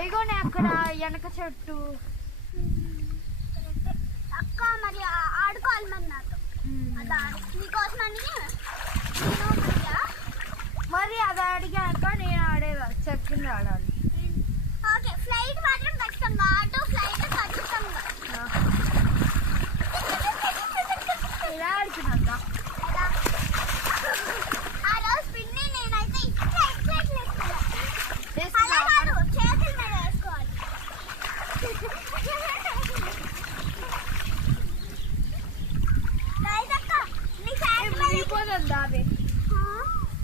అయిగోనే అక్కడ వెనక చెట్టు. అక్క మరి ఆడుకోవాలి మరి నాతో. మరి అది అడిగాక నేను ఆడేదా చెప్పింది ఆడాలి. ఓకే ఫ్లైట్ మాత్రం ఖచ్చితంగా, ఆటో ఫ్లైట్ ఖచ్చితంగా. ఇలా ఆడుకున్నాక ఆ రోజు పిన్ని నేనైతే అలా కాదు, చేతుల మీద వేసుకోవాలి. మురిగిపోతుందా అవి?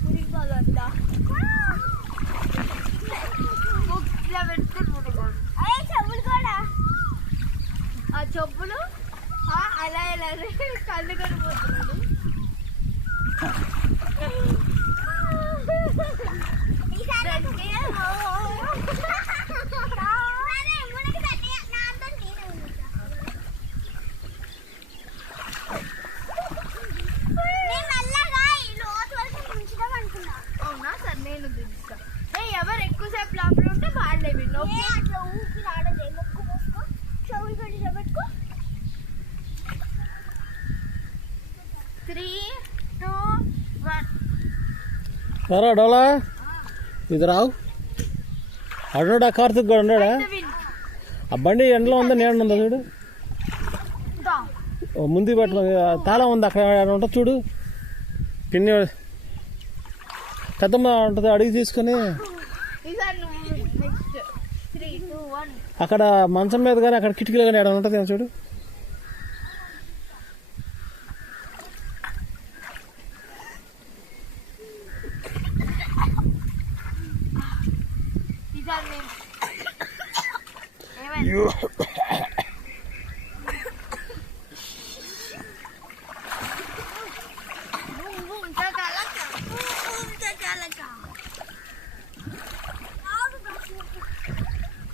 మురిగిపోతుందా? ఇట్లా పెడితే మురిగిపోదు. చెప్పులు కూడా, ఆ చెప్పులు అలా ఇలా కళ్ళు కడిపోతున్నాడు. అవునా సార్, నేను తెలుస్తా. ఎవరు ఎక్కువసేపు లోపల ఉంటే వాళ్ళేవి. అట్లా ఊపి రాడలే. మొక్కు మూసుకో, చెవులు పెట్టి చెబెట్టుకో. 3, 2, 1. రారా డోలా, ఇది రావు. అడుడా కార్తిక్ కూడా ఉన్నాడా? ఆ బండి ఎండలో ఉందా నీడ ఉందా చూడు. ముందు పెట్ట తాళం ఉంది అక్కడ ఉంటుంది చూడు. పిన్ని పెద్దమ్మ ఉంటుంది, అడిగి తీసుకొని అక్కడ మంచం మీద కానీ అక్కడ కిటికీలు కానీ ఏడ ఉంటుంది చూడు.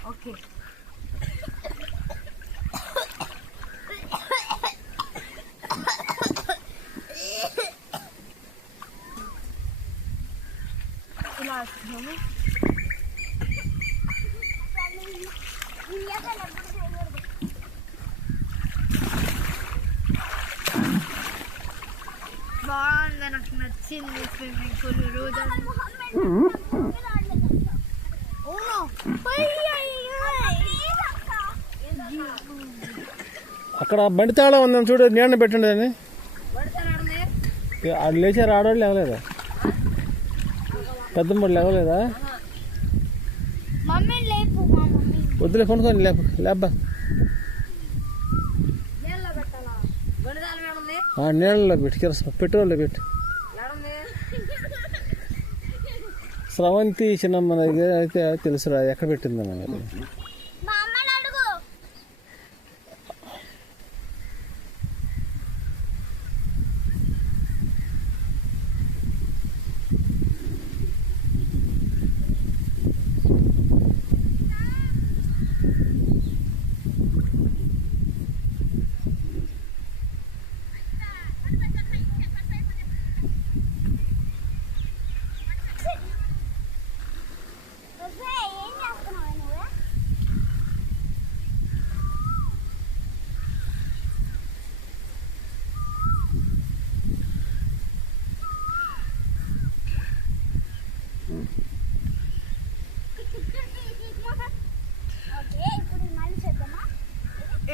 ఓకే ఇలా వస్తున్నాము. బాగుంది, నాకు నచ్చింది స్విమ్మింగ్ పూల్. రోజు అక్కడ బండి తాళం ఉందని చూడు, నీడని పెట్టండి. అది లేచారు ఆడవాళ్ళు లేవలేదా? పెద్దమ్మడు లేవలేదా? వద్దులే పండుకొని లేబ్బా. నీళ్ళలో పెట్టి పెట్రోల్లో పెట్టి. స్రవంతి చిన్నమ్మ దగ్గర అయితే తెలుసురా ఎక్కడ పెట్టిందా మనది.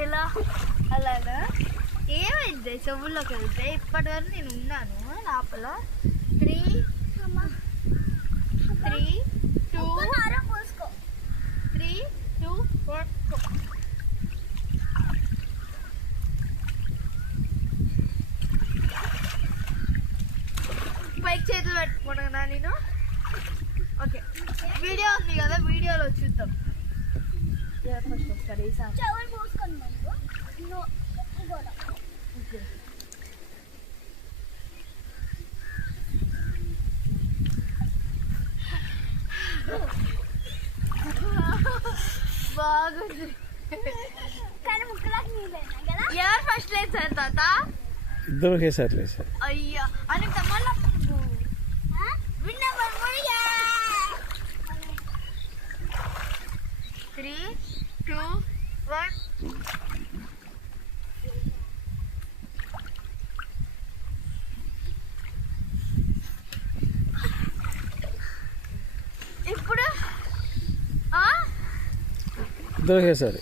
ఎలా అలాగా ఏమైంది చెవుల్లోకి వెళ్తే? ఇప్పటి వరకు నేను ఉన్నాను లోపల. 3, 2, 1. పైకి చేతులు పెట్టుకున్నా నేను. ఓకే, వీడియో ఉంది కదా, వీడియోలో చూద్దాం. ఫస్ట్ వస్తారు ఈసారి. బాగుంది. ఎవరు ఫస్ట్ లేచారు తాత? ఇద్దరు ఒకేసారి లేచారు. అయ్యా అని తమలా 3, 2, 1. ఇప్పుడు ఇద్దరు ఒకేసారి